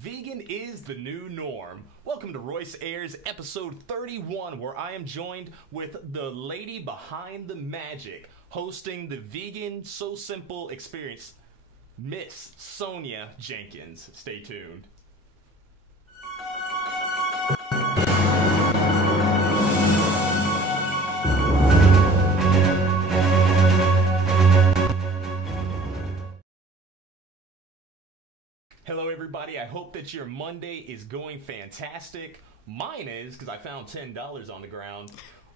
Vegan is the new norm. Welcome to Royce Airs episode 31, where I am joined with the lady behind the magic, hosting the Vegan So Simple experience, Miss Sonya Jenkins. Stay tuned. Hello everybody, I hope that your Monday is going fantastic. Mine is, because I found $10 on the ground.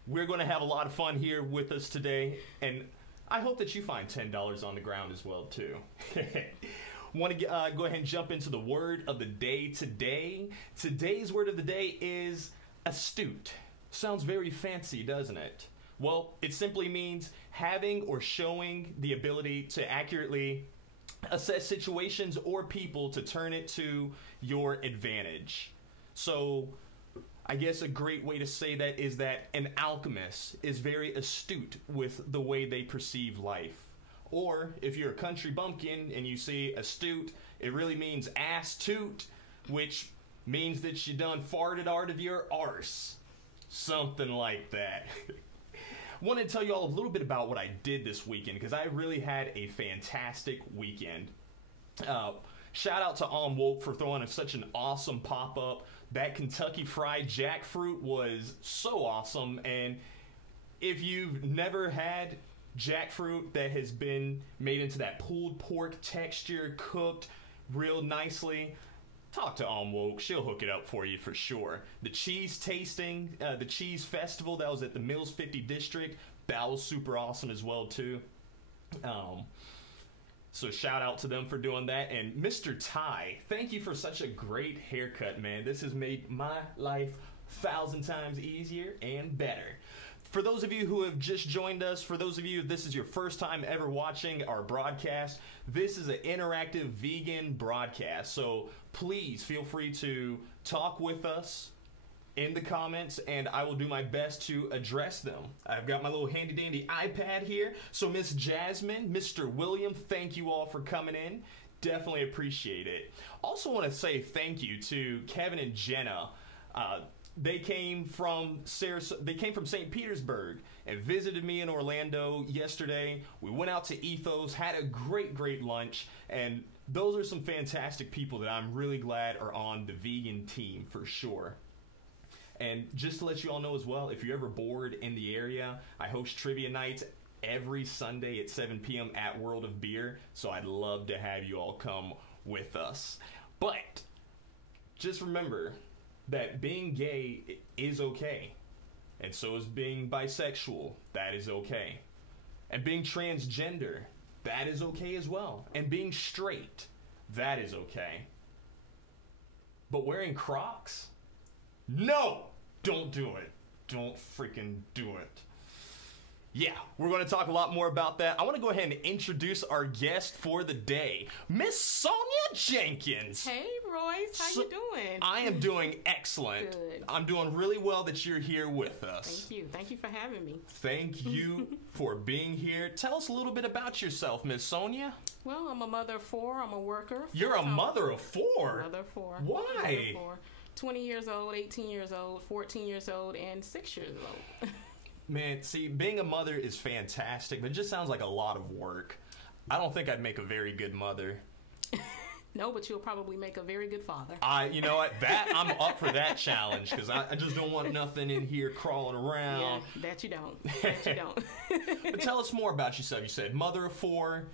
We're going to have a lot of fun here with us today, and I hope that you find $10 on the ground as well too. Want to go ahead and jump into the word of the day today. Today's word of the day is astute. Sounds very fancy, doesn't it? Well, it simply means having or showing the ability to accurately assess situations or people to turn it to your advantage. So I guess a great way to say that is that an alchemist is very astute with the way they perceive life. Or if you're a country bumpkin and you see astute, it really means ass toot, which means that you done farted out of your arse. Something like that. Wanted to tell you all a little bit about what I did this weekend, because I really had a fantastic weekend. Shout out to Woke for throwing such an awesome pop-up. That Kentucky Fried Jackfruit was so awesome, and if you've never had jackfruit that has been made into that pulled pork texture, cooked real nicely, talk to Woke. She'll hook it up for you for sure. The cheese tasting, the cheese festival that was at the Mills 50 District, that was super awesome as well too. So shout out to them for doing that. And Mr. Ty, thank you for such a great haircut, man. This has made my life 1,000 times easier and better. For those of you who have just joined us, for those of you, this is your first time ever watching our broadcast, this is an interactive vegan broadcast. So please feel free to talk with us in the comments, and I will do my best to address them. I've got my little handy dandy iPad here. So Miss Jasmine, Mr. William, thank you all for coming in. Definitely appreciate it. Also want to say thank you to Kevin and Jenna. They came from St. Petersburg and visited me in Orlando yesterday. We went out to Ethos, had a great lunch, and those are some fantastic people that I'm really glad are on the vegan team for sure. And just to let you all know as well, if you're ever bored in the area, I host trivia nights every Sunday at 7 p.m. at World of Beer, so I'd love to have you all come with us. But just remember that being gay is okay, and so is being bisexual. That is okay. And being transgender, that is okay as well. And being straight, that is okay. But wearing Crocs? No! Don't do it. Don't freaking do it. Yeah, we're going to talk a lot more about that. I want to go ahead and introduce our guest for the day, Miss Sonya Jenkins. Hey, Royce. How you doing? I am doing excellent. Good. I'm doing really well that you're here with us. Thank you. Thank you for having me. Thank you for being here. Tell us a little bit about yourself, Miss Sonya. Well, I'm a mother of 4. I'm a worker. You're a mother of 4? Mother of 4. Why? Mother of 4. 20 years old, 18 years old, 14 years old, and 6 years old. Man, see, being a mother is fantastic, but it just sounds like a lot of work. I don't think I'd make a very good mother. No, but you'll probably make a very good father. You know what? I'm up for that challenge, because I just don't want nothing in here crawling around. Yeah, that you don't. That you don't. But tell us more about yourself. You said mother of 4.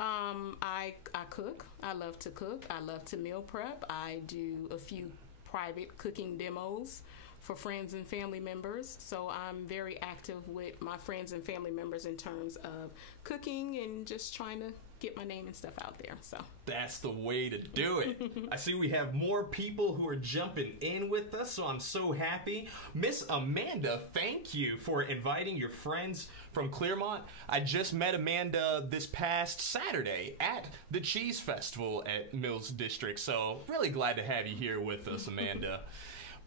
I cook. I love to cook. I love to meal prep. I do a few private cooking demos for friends and family members. So I'm very active with my friends and family members in terms of cooking and just trying to get my name and stuff out there. So that's the way to do it. I see we have more people who are jumping in with us, so I'm so happy. Miss Amanda, thank you for inviting your friends from Clearmont. I just met Amanda this past Saturday at the Cheese Festival at Mills District, so really glad to have you here with us, Amanda.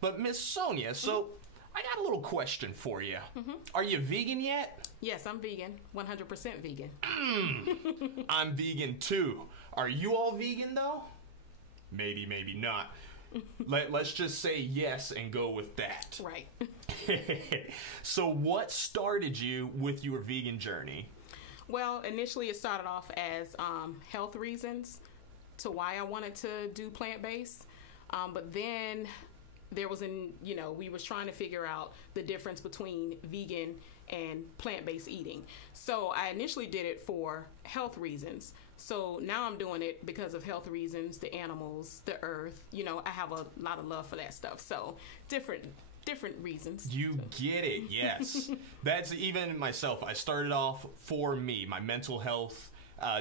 But Miss Sonya, so I got a little question for you. Are you vegan yet? Yes, I'm vegan. 100% vegan. I'm vegan too. Are you all vegan though? maybe not. Let's just say yes and go with that. Right. So what started you with your vegan journey? Well, initially it started off as health reasons to why I wanted to do plant-based. But then there was we was trying to figure out the difference between vegan and plant-based eating. So I initially did it for health reasons. So now I'm doing it because of health reasons, the animals, the earth. I have a lot of love for that stuff. So different reasons. You get it, yes. That's even myself. I started off for me, my mental health,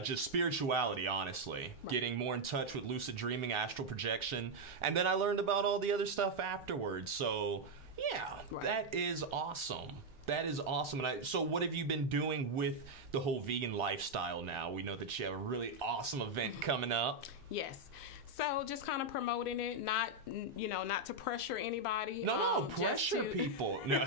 just spirituality, honestly. Right. Getting more in touch with lucid dreaming, astral projection. And then I learned about all the other stuff afterwards. So, yeah, right. That is awesome. That is awesome. And so what have you been doing with the whole vegan lifestyle now? We know that you have a really awesome event coming up. Yes. So just kind of promoting it, not to pressure anybody. No, pressure people. No.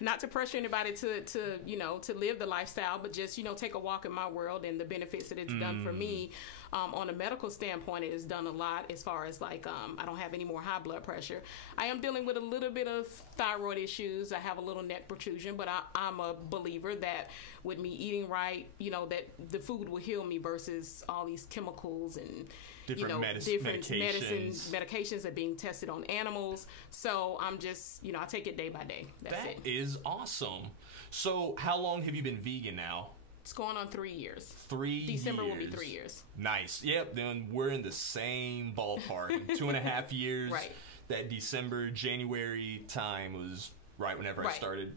Not to pressure anybody to live the lifestyle, but just, take a walk in my world and the benefits that it's done for me. On a medical standpoint, it has done a lot as far as I don't have any more high blood pressure. I am dealing with a little bit of thyroid issues. I have a little neck protrusion, but I'm a believer that with me eating right, that the food will heal me versus all these chemicals and different medications are being tested on animals. So I'm just, I take it day by day. That is awesome. So how long have you been vegan now? It's going on 3 years. December will be 3 years. Nice. Yep. Then we're in the same ballpark. 2.5 years. Right. That December, January time was right whenever right. I started.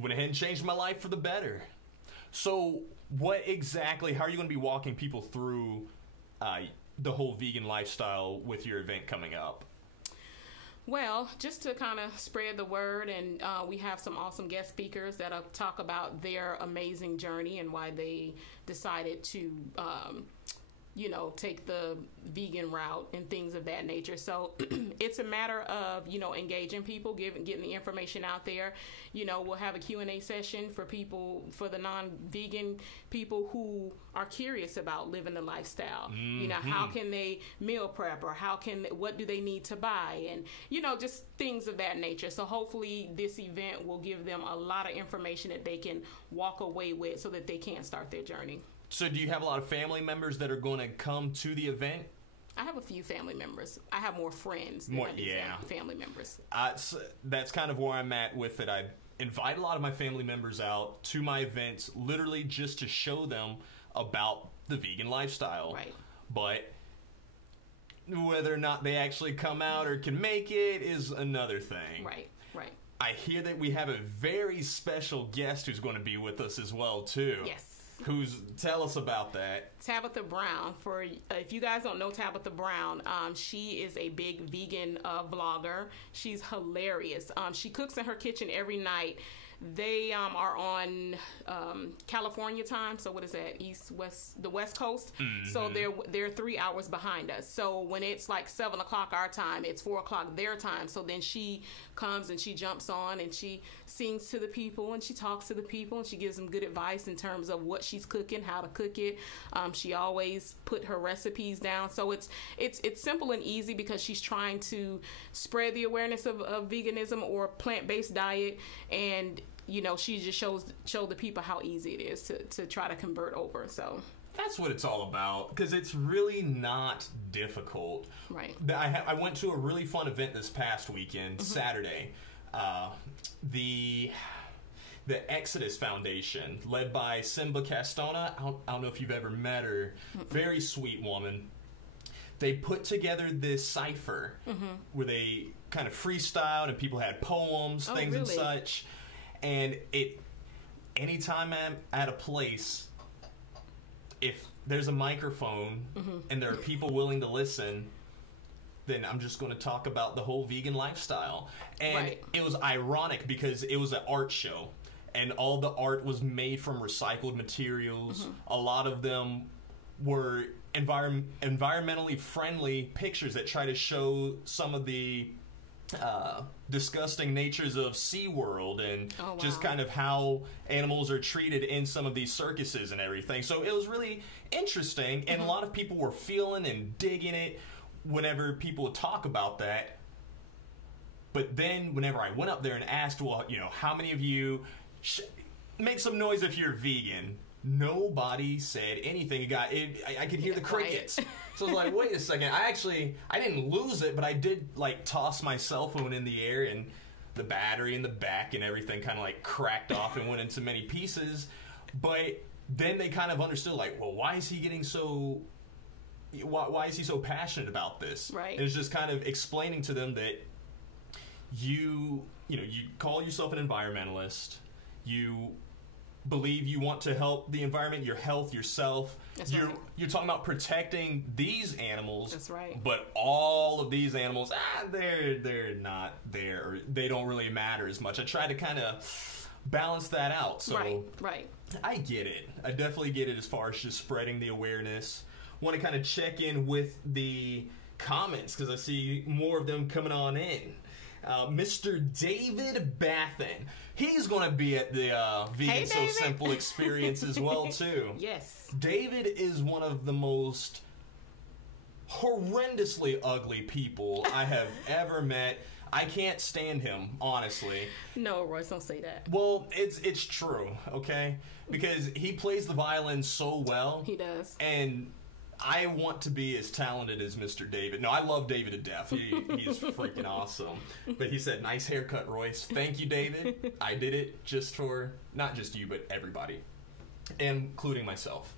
Went ahead and changed my life for the better. So what exactly, how are you going to be walking people through the whole vegan lifestyle with your event coming up? Well, just to kind of spread the word, and we have some awesome guest speakers that'll talk about their amazing journey and why they decided to, take the vegan route and things of that nature. So it's a matter of, engaging people, getting the information out there. We'll have a Q&A session for the non-vegan people who are curious about living the lifestyle. Mm-hmm. How can they meal prep, or what do they need to buy, and, just things of that nature. So hopefully this event will give them a lot of information that they can walk away with so that they can start their journey. So do you have a lot of family members that are going to come to the event? I have a few family members. I have more friends than family members. That's kind of where I'm at with it. I invite a lot of my family members out to my events, literally just to show them about the vegan lifestyle. Right. But whether or not they actually come out or can make it is another thing. Right. I hear that we have a very special guest who's going to be with us as well, too. Yes. Tell us about that. Tabatha Brown. If you guys don't know Tabatha Brown, she is a big vegan vlogger. She's hilarious. She cooks in her kitchen every night. They are on California time, so what is that? The West Coast. Mm-hmm. So they're 3 hours behind us. So when it's like 7 o'clock our time, it's 4 o'clock their time. So then she comes and she jumps on and she sings to the people and she talks to the people and she gives them good advice in terms of what she's cooking, how to cook it. She always put her recipes down. So it's simple and easy because she's trying to spread the awareness of veganism or plant-based diet, and she just show the people how easy it is to try to convert over. So that's what it's all about, because it's really not difficult. Right. I went to a really fun event this past weekend, Saturday. The Exodus Foundation, led by Simba Castona. I don't know if you've ever met her. Very sweet woman. They put together this cipher where they kind of freestyled and people had poems, things really? And such. And anytime I'm at a place, if there's a microphone and there are people willing to listen, then I'm just going to talk about the whole vegan lifestyle. And It was ironic because it was an art show, and all the art was made from recycled materials. A lot of them were environmentally friendly pictures that try to show some of the disgusting natures of SeaWorld and Oh, wow. just kind of how animals are treated in some of these circuses and everything. So it was really interesting, and a lot of people were feeling and digging it whenever people would talk about that. But then whenever I went up there and asked, well, you know, how many of you make some noise if you're vegan? Nobody said anything. I could hear the crickets. So I was like, wait a second. I didn't lose it, but I did like toss my cell phone in the air, and the battery in the back and everything kind of like cracked off and went into many pieces. But then they kind of understood, like, well, why is he getting so... Why is he so passionate about this? Right. And it's just kind of explaining to them that you call yourself an environmentalist. You believe you want to help the environment, your health, yourself. That's right. You're talking about protecting these animals. That's right. But all of these animals, they're not there, or they don't really matter as much. I try to kind of balance that out. So right. I get it. I definitely get it as far as just spreading the awareness. Want to kind of check in with the comments because I see more of them coming on in. Mr. David Bathen. He's going to be at the Vegan So Simple experience as well, too. Yes. David is one of the most horrendously ugly people I have ever met. I can't stand him, honestly. No, Royce, don't say that. Well, it's true, okay? Because he plays the violin so well. He does. And I want to be as talented as Mr. David. No, I love David to death. He's freaking awesome. But he said, nice haircut, Royce. Thank you, David. I did it just for, not just you, but everybody, including myself.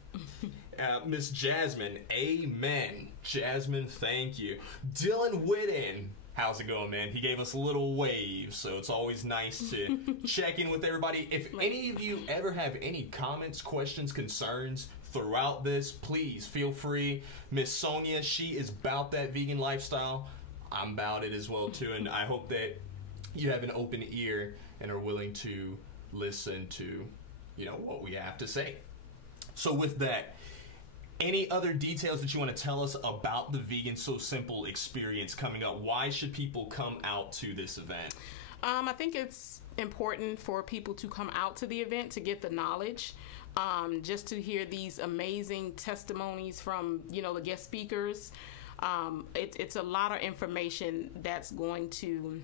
Miss Jasmine, amen. Jasmine, thank you. Dylan Whitten, how's it going, man? He gave us a little wave, so it's always nice to check in with everybody. If any of you ever have any comments, questions, concerns throughout this, please feel free. Miss Sonya, she is about that vegan lifestyle. I'm about it as well, too, and I hope that you have an open ear and are willing to listen to, what we have to say. So with that, any other details that you want to tell us about the Vegan So Simple experience coming up? Why should people come out to this event? I think it's important for people to come out to the event to get the knowledge, just to hear these amazing testimonies from, the guest speakers. It's a lot of information that's going to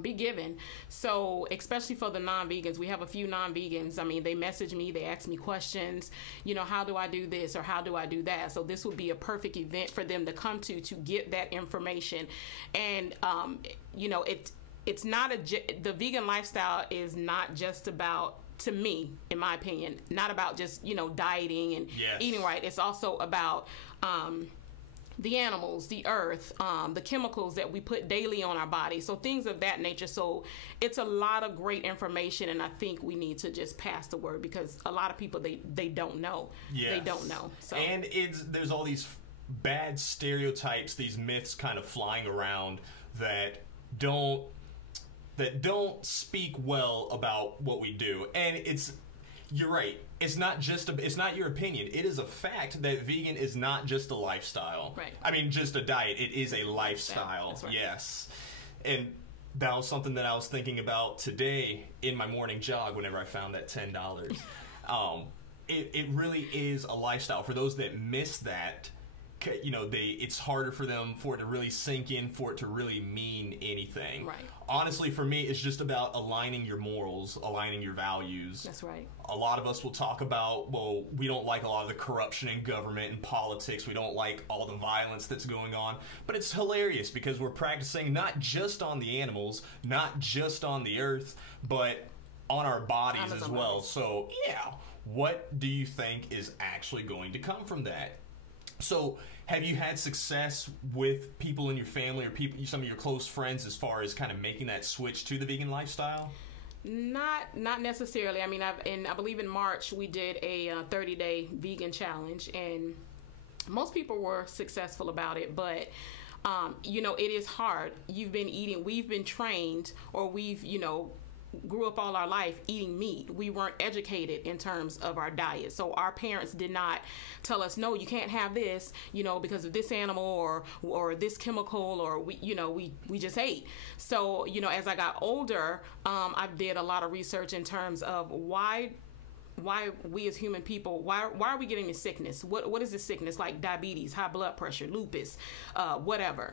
be given. So especially for the non-vegans, we have a few non-vegans. I mean, they message me, they ask me questions, how do I do this or how do I do that? So this would be a perfect event for them to come to get that information. And, it's not the vegan lifestyle is not just about, to me, in my opinion, not about just, dieting and eating right. It's also about, the animals, the earth, the chemicals that we put daily on our body, so things of that nature. So it's a lot of great information, and I think we need to just pass the word because a lot of people, they don't know. Yes. They don't know. So. And there's all these bad stereotypes, these myths kind of flying around that don't speak well about what we do. And you're right. It's not your opinion. It is a fact that vegan is not just a lifestyle. Right. I mean, just a diet. It is a lifestyle. That's right. Yes. And that was something that I was thinking about today in my morning jog whenever I found that $10. It really is a lifestyle. For those that miss that, it's harder for them for it to really sink in, for it to really mean anything. Right. Honestly, for me, it's just about aligning your morals, aligning your values. That's right. A lot of us will talk about, well, we don't like a lot of the corruption in government and politics. We don't like all the violence that's going on. But it's hilarious because we're practicing not just on the animals, not just on the earth, but on our bodies as well. So, what do you think is actually going to come from that? So, have you had success with people in your family or some of your close friends as far as kind of making that switch to the vegan lifestyle? Not necessarily. I mean, I believe in March we did a 30-day vegan challenge, and most people were successful about it. But it is hard. We've been trained, or we've grew up all our life eating meat. We weren't educated in terms of our diet. So our parents did not tell us, no, you can't have this, because of this animal or this chemical, or we just ate. So, as I got older, I did a lot of research in terms of why we as human people, why are we getting this sickness? What is this sickness? Like diabetes, high blood pressure, lupus, whatever.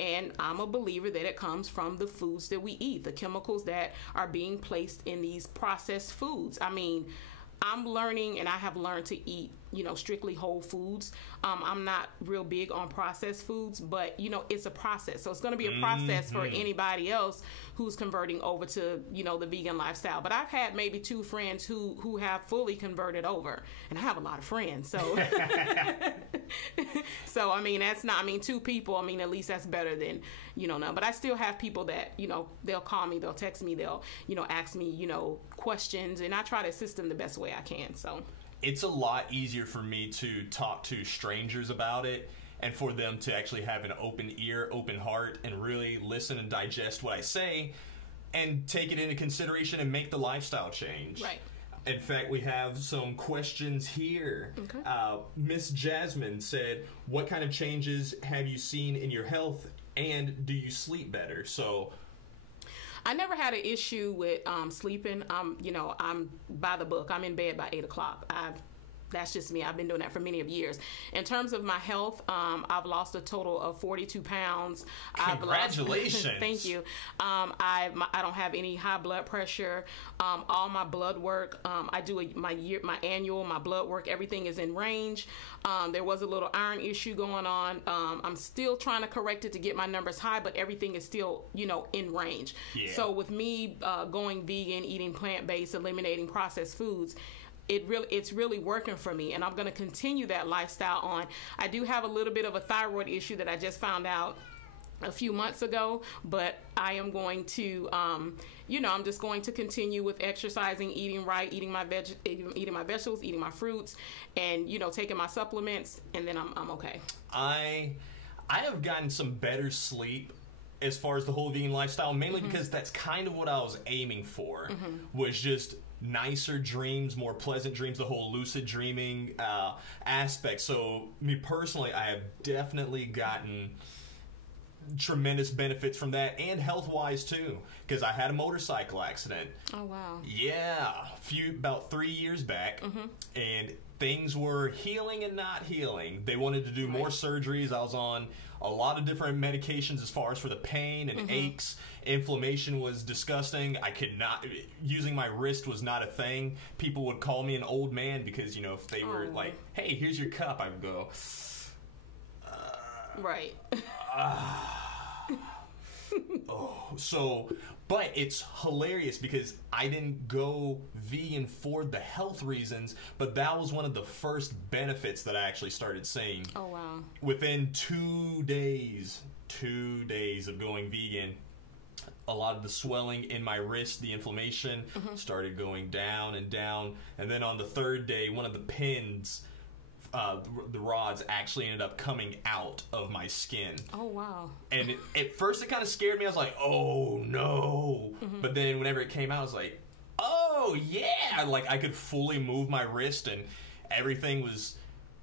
And I'm a believer that it comes from the foods that we eat, the chemicals that are being placed in these processed foods. I mean, I'm learning, and I have learned to eat, strictly whole foods. I'm not real big on processed foods, but, it's a process. So it's going to be a process for anybody else who's converting over to, the vegan lifestyle. But I've had maybe 2 friends who have fully converted over, and I have a lot of friends. So, so, I mean, that's not, 2 people, at least that's better than, none. But I still have people that, they'll call me, they'll text me, they'll, ask me, questions, and I try to assist them the best way I can. So it's a lot easier for me to talk to strangers about it, and for them to actually have an open ear, open heart, and really listen and digest what I say and take it into consideration and make the lifestyle change. Right. In fact, we have some questions here. Okay. Miss Jasmine said, what kind of changes have you seen in your health, and do you sleep better? So I never had an issue with sleeping. I'm by the book. I'm in bed by 8 o'clock. That's just me. I've been doing that for many of years. In terms of my health, I've lost a total of 42 pounds. Congratulations. Thank you. I don't have any high blood pressure. All my blood work, I do my annual, my blood work, everything is in range. There was a little iron issue going on. I'm still trying to correct it to get my numbers high, but everything is still, in range. Yeah. So with me going vegan, eating plant-based, eliminating processed foods, it's really working for me, and I'm going to continue that lifestyle on. I do have a little bit of a thyroid issue that I just found out a few months ago, but I am going to, I'm just going to continue with exercising, eating right, eating my vegetables, eating my fruits, and, taking my supplements, and then I'm okay. I have gotten some better sleep as far as the whole vegan lifestyle, mainly because that's kind of what I was aiming for, was just nicer dreams, more pleasant dreams, the whole lucid dreaming aspect. So me personally, I have definitely gotten tremendous benefits from that, and health-wise too, because I had a motorcycle accident. Oh wow. Yeah, about 3 years back, and things were healing and not healing. They wanted to do more surgeries. I was on a lot of different medications as far as for the pain and aches. Inflammation was disgusting. I could not, using my wrist was not a thing. People would call me an old man because, if they were like, hey, here's your cup, I would go, right. But it's hilarious because I didn't go vegan for the health reasons, but that was one of the first benefits that I actually started seeing. Oh, wow. Within 2 days of going vegan, a lot of the swelling in my wrist, the inflammation, started going down and down. And then on the 3rd day, one of the pins, the rods actually ended up coming out of my skin. Oh, wow. And at first it kind of scared me. I was like, oh, no. But then whenever it came out, I was like, oh, yeah. Like, I could fully move my wrist, and everything was...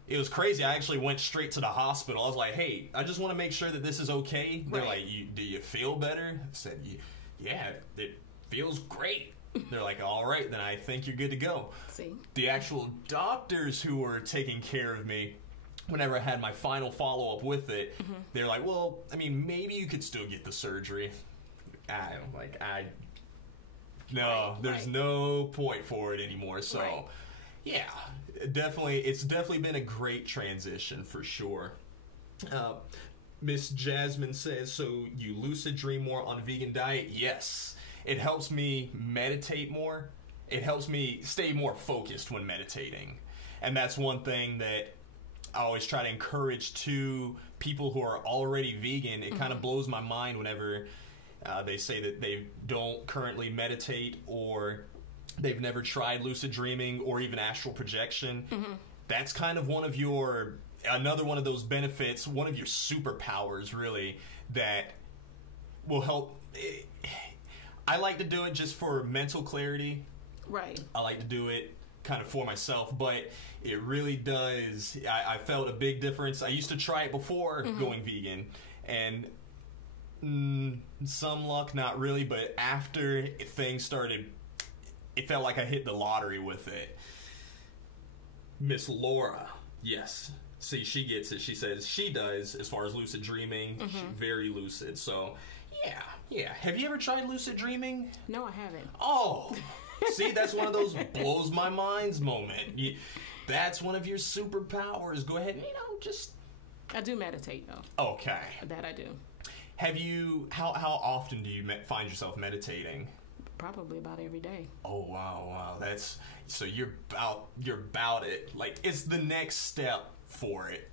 It was crazy. I actually went straight to the hospital. I was like, hey, I just want to make sure that this is okay. They're like, do you feel better? I said, yeah, it feels great. They're like, all right, then I think you're good to go. See? The actual doctors who were taking care of me, whenever I had my final follow-up with it, they're like, well, maybe you could still get the surgery. There's no point for it anymore. So, yeah, it's definitely been a great transition for sure. Miss Jasmine says, so you lucid dream more on a vegan diet? Yes. It helps me meditate more. It helps me stay more focused when meditating. And that's one thing that I always try to encourage to people who are already vegan. It kind of blows my mind whenever they say that they don't currently meditate, or they've never tried lucid dreaming or even astral projection. That's kind of another one of those benefits, one of your superpowers, really, that will help. I like to do it just for mental clarity. Right. I like to do it kind of for myself, but it really does. I felt a big difference. I used to try it before going vegan, and some luck, not really, but after things started, it felt like I hit the lottery with it. Miss Laura, yes. See, she gets it. She says she does, as far as lucid dreaming. She's very lucid. So, yeah. Have you ever tried lucid dreaming? No, I haven't. Oh, see, that's one of those blows my minds moment. That's one of your superpowers. Go ahead and, just... I do meditate, though. Okay. That I do. Have you... How often do you find yourself meditating? Probably about every day. Oh, wow. That's... So you're about it. Like, it's the next step for it.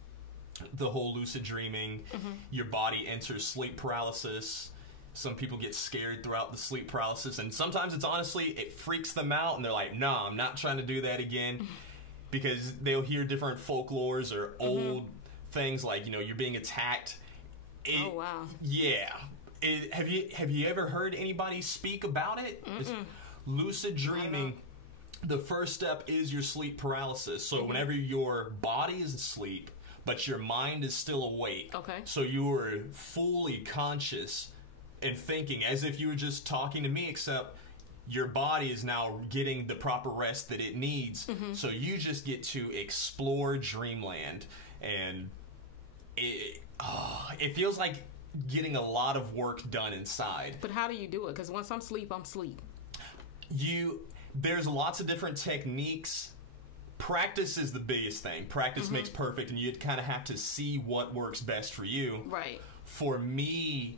The whole lucid dreaming. Your body enters sleep paralysis. Some people get scared throughout the sleep paralysis, and sometimes it's honestly, it freaks them out, and they're like, no, I'm not trying to do that again, because they'll hear different folklores or old things like, you're being attacked. Oh, wow. Yeah. Have you ever heard anybody speak about it? Lucid dreaming, the first step is your sleep paralysis. So whenever your body is asleep, but your mind is still awake. Okay. So you're fully conscious and thinking as if you were just talking to me, except your body is now getting the proper rest that it needs. So you just get to explore dreamland, and it feels like getting a lot of work done inside. But how do you do it? Because once I'm asleep, I'm asleep. There's lots of different techniques. Practice is the biggest thing. Practice makes perfect, and you kind of have to see what works best for you. Right. For me,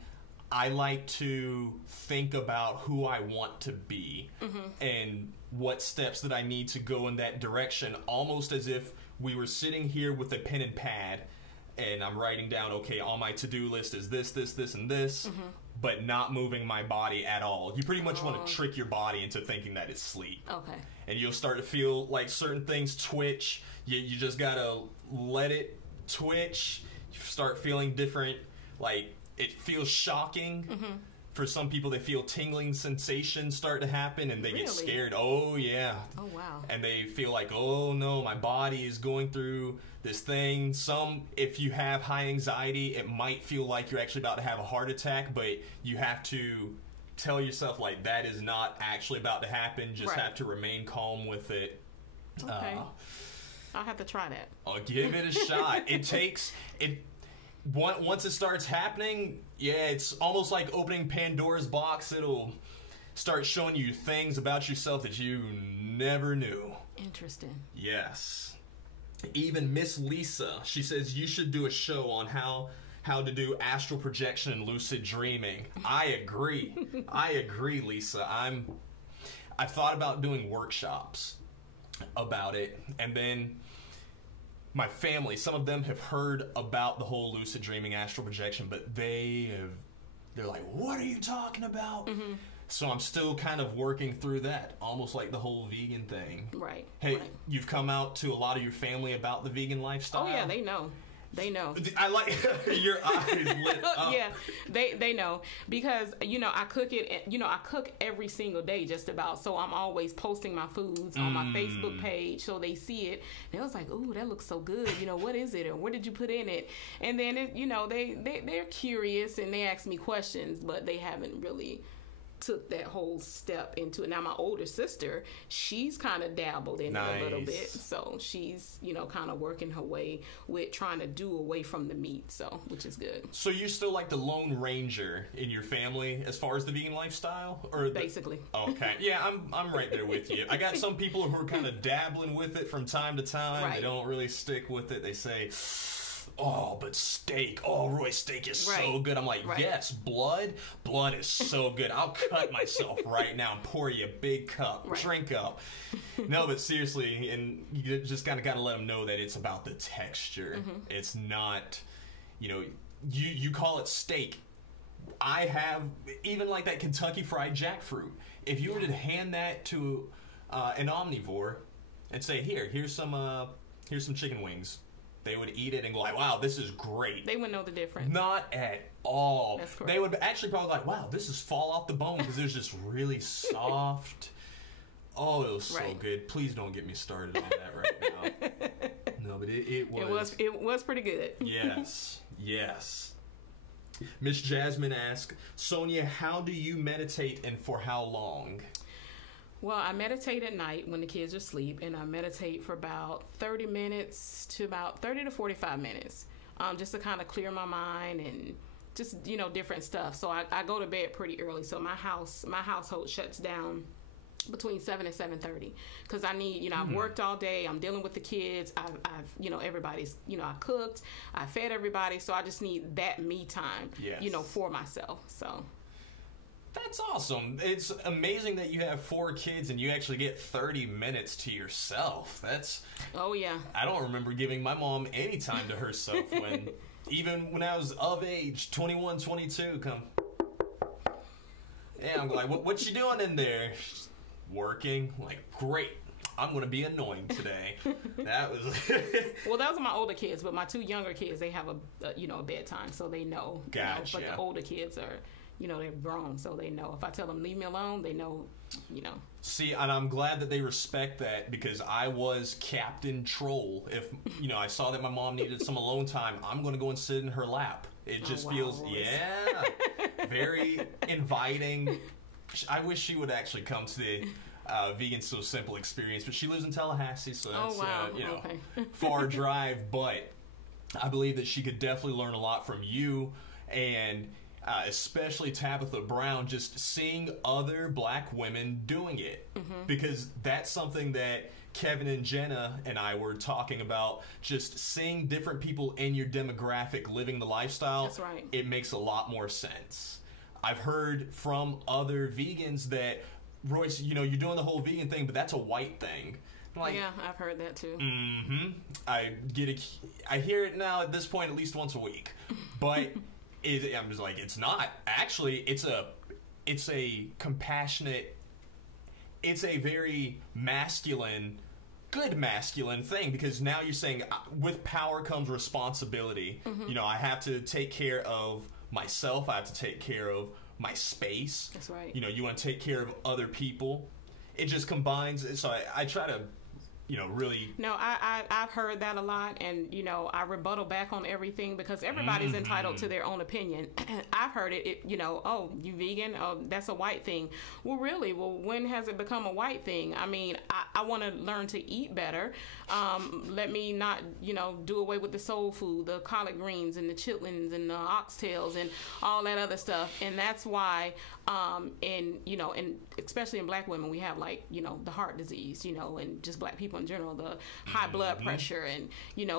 I like to think about who I want to be and what steps that I need to go in that direction, almost as if we were sitting here with a pen and pad, and I'm writing down, okay, on my to-do list is this, and this, but not moving my body at all. You pretty much want to trick your body into thinking that it's sleep. Okay. And you'll start to feel like certain things twitch. You just gotta let it twitch. You start feeling different, like it feels shocking. For some people, they feel tingling sensations start to happen, and they get scared. Oh, yeah. Oh, wow. And they feel like, oh, no, my body is going through this thing. If you have high anxiety, it might feel like you're actually about to have a heart attack, but you have to tell yourself, like, that is not actually about to happen. Just have to remain calm with it. Okay. I'll have to try that. I'll give it a shot. Once it starts happening, it's almost like opening Pandora's box. It'll start showing you things about yourself that you never knew. Interesting. Yes. Even Miss Lisa, she says you should do a show on how to do astral projection and lucid dreaming. I agree. Lisa. I've thought about doing workshops about it, and then my family, some of them have heard about the whole lucid dreaming, astral projection, but they're like, what are you talking about? So I'm still kind of working through that, almost like the whole vegan thing. Right. Hey, you've come out to a lot of your family about the vegan lifestyle? Oh, yeah, they know. They know. I like your eyes lit up. Yeah, they know, because I cook it. I cook every single day, just about. So I'm always posting my foods on my Facebook page, so they see it. And it was like, "Ooh, that looks so good." What is it, or what did you put in it? And then they're curious and they ask me questions, but they haven't really took that whole step into it. Now my older sister, she's kind of dabbled in it a little bit, so she's kind of working her way with trying to do away from the meat, so which is good. So you're still like the lone ranger in your family as far as the vegan lifestyle, or basically? Okay, yeah, I'm right there with you. I got some people who are kind of dabbling with it from time to time. They don't really stick with it. They say, oh, but steak. Oh, Royce, steak is so good. I'm like, yes, blood is so good. I'll cut myself right now and pour you a big cup. Drink up. No, but seriously, and you just kind of got to let them know that it's about the texture. It's not, you call it steak. I have, even like that Kentucky Fried Jackfruit. If you were to hand that to an omnivore and say, here's some chicken wings. They would eat it and go like, wow, this is great. They wouldn't know the difference. Not at all. That's correct. They would actually probably like, wow, this is fall off the bone because it was just really soft. Oh, it was so good. Please don't get me started on that right now. No, but it was. It was pretty good. Yes. Yes. Miss Jasmine asked, Sonya, how do you meditate and for how long? Well, I meditate at night when the kids are asleep, and I meditate for about 30 minutes to about 30 to 45 minutes, just to kind of clear my mind and just, different stuff. So I go to bed pretty early. So my household shuts down between 7 and 7:30 because I need, I've worked all day. I'm dealing with the kids. I've everybody's, I cooked, I fed everybody. So I just need that me time, for myself. So. That's awesome. It's amazing that you have 4 kids and you actually get 30 minutes to yourself. Oh, yeah. I don't remember giving my mom any time to herself even when I was of age, 21, 22, I'm like, what you doing in there? She's working. I'm like, great. I'm going to be annoying today. That was... Well, those are my older kids, but my 2 younger kids, they have a bedtime, so they know. Gotcha. But the older kids are... they're grown, so they know. If I tell them leave me alone, they know, See, and I'm glad that they respect that because I was Captain Troll. If, I saw that my mom needed some alone time, I'm going to go and sit in her lap. It just feels, Royce. Very inviting. I wish she would actually come to the Vegan So Simple experience, but she lives in Tallahassee, so that's, okay. far drive, but I believe that she could definitely learn a lot from you and... especially Tabatha Brown, just seeing other black women doing it. Because that's something that Kevin and Jenna and I were talking about, just seeing different people in your demographic living the lifestyle. That's right. It makes a lot more sense. I've heard from other vegans that, Royce, you're doing the whole vegan thing, but that's a white thing. Like, yeah, I've heard that too. I hear it now at this point at least once a week. But... I'm just like, it's not. Actually, it's a compassionate, it's a very masculine, good masculine thing because now you're saying with power comes responsibility. I have to take care of myself. I have to take care of my space. That's right. You want to take care of other people. It just combines. So I try to... really... No, I've heard that a lot, and, I rebuttal back on everything because everybody's entitled to their own opinion. I've heard it, oh, you vegan? Oh, that's a white thing. Well, really? Well, when has it become a white thing? I mean, I want to learn to eat better. Let me not, do away with the soul food, the collard greens and the chitlins and the oxtails and all that other stuff. And that's why, and especially in black women, we have the heart disease, and just black people in general, the high blood pressure, and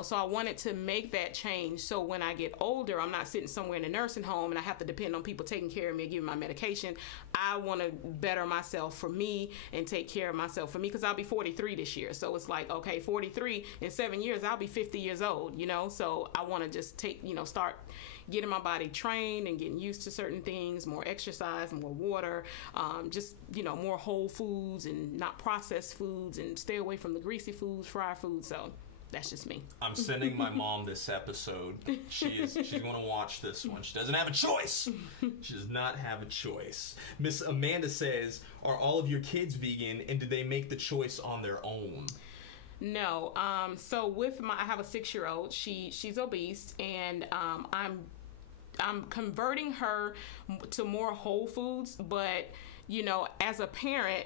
so I wanted to make that change so when I get older, I'm not sitting somewhere in a nursing home and I have to depend on people taking care of me and giving my medication. I want to better myself for me and take care of myself for me because I'll be 43 this year, so it's like, okay, 43 in 7 years I'll be 50 years old, so I want to just start getting my body trained and getting used to certain things, more exercise, more water, just, more whole foods and not processed foods and stay away from the greasy foods, fried foods. So that's just me. I'm sending my mom this episode. She's going to watch this one. She doesn't have a choice. She does not have a choice. Miss Amanda says, are all of your kids vegan and do they make the choice on their own? No. So I have a 6-year-old. She's obese, and I'm converting her to more whole foods. But as a parent,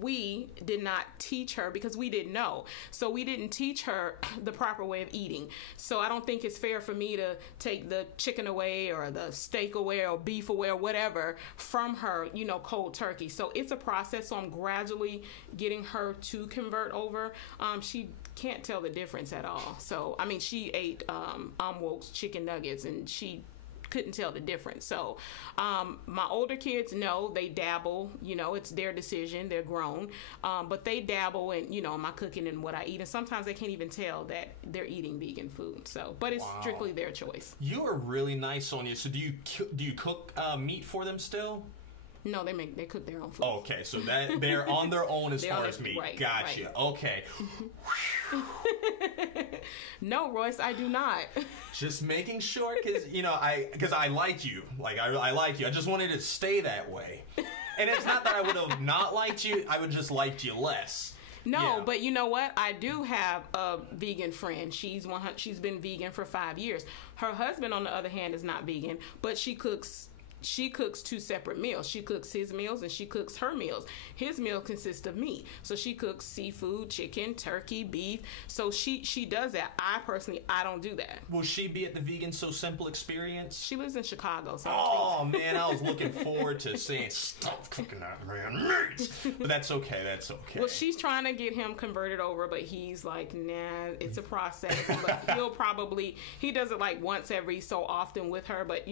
we did not teach her because we didn't know. So we didn't teach her the proper way of eating. So I don't think it's fair for me to take the chicken away or the steak away or beef away or whatever from her, cold turkey. So it's a process. So I'm gradually getting her to convert over. She can't tell the difference at all. So, I mean, she ate Amwoke's chicken nuggets and she couldn't tell the difference. So my older kids, no, they dabble, it's their decision, they're grown, but they dabble in my cooking and what I eat, and sometimes they can't even tell that they're eating vegan food. So but it's strictly their choice. You are really nice, Sonya. So do you cook meat for them still? No, they cook their own food. Okay, so that they're on their own as far as meat. Right, gotcha. Right. Okay. No, Royce, I do not. Just making sure, because I like you. Like, I like you. I just wanted to stay that way. And it's not that I would have not liked you. I would just liked you less. No, but you know what? I do have a vegan friend. She's been vegan for 5 years. Her husband, on the other hand, is not vegan, but she cooks 2 separate meals. She cooks his meals and she cooks her meals. His meal consists of meat. So she cooks seafood, chicken, turkey, beef. So she does that. I personally, I don't do that. Will she be at the Vegan So Simple experience? She lives in Chicago. So man, I was looking forward to saying, stop cooking that man meat. But that's okay. That's okay. Well, she's trying to get him converted over, but he's like, nah, it's a process. But he does it like once every so often with her. But,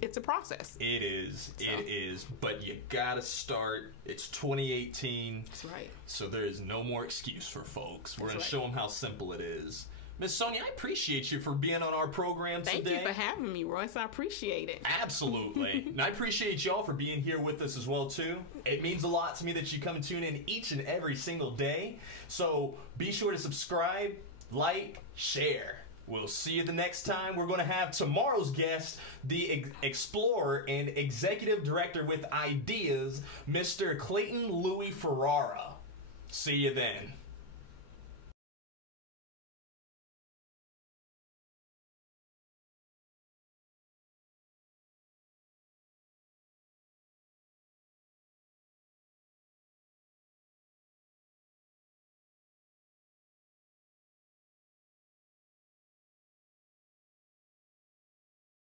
it's a process. It is. But you gotta start. It's 2018. That's right. So there is no more excuse for folks. We're going to right. show them how simple it is. Miss Sonya, I appreciate you for being on our program today. Thank you for having me, Royce. I appreciate it. Absolutely. And I appreciate y'all for being here with us as well, too. It means a lot to me that you come and tune in each and every single day. So be sure to subscribe, like, share. We'll see you the next time. We're going to have tomorrow's guest, the explorer and executive director with ideas, Mr. Clayton Louis Ferrara. See you then.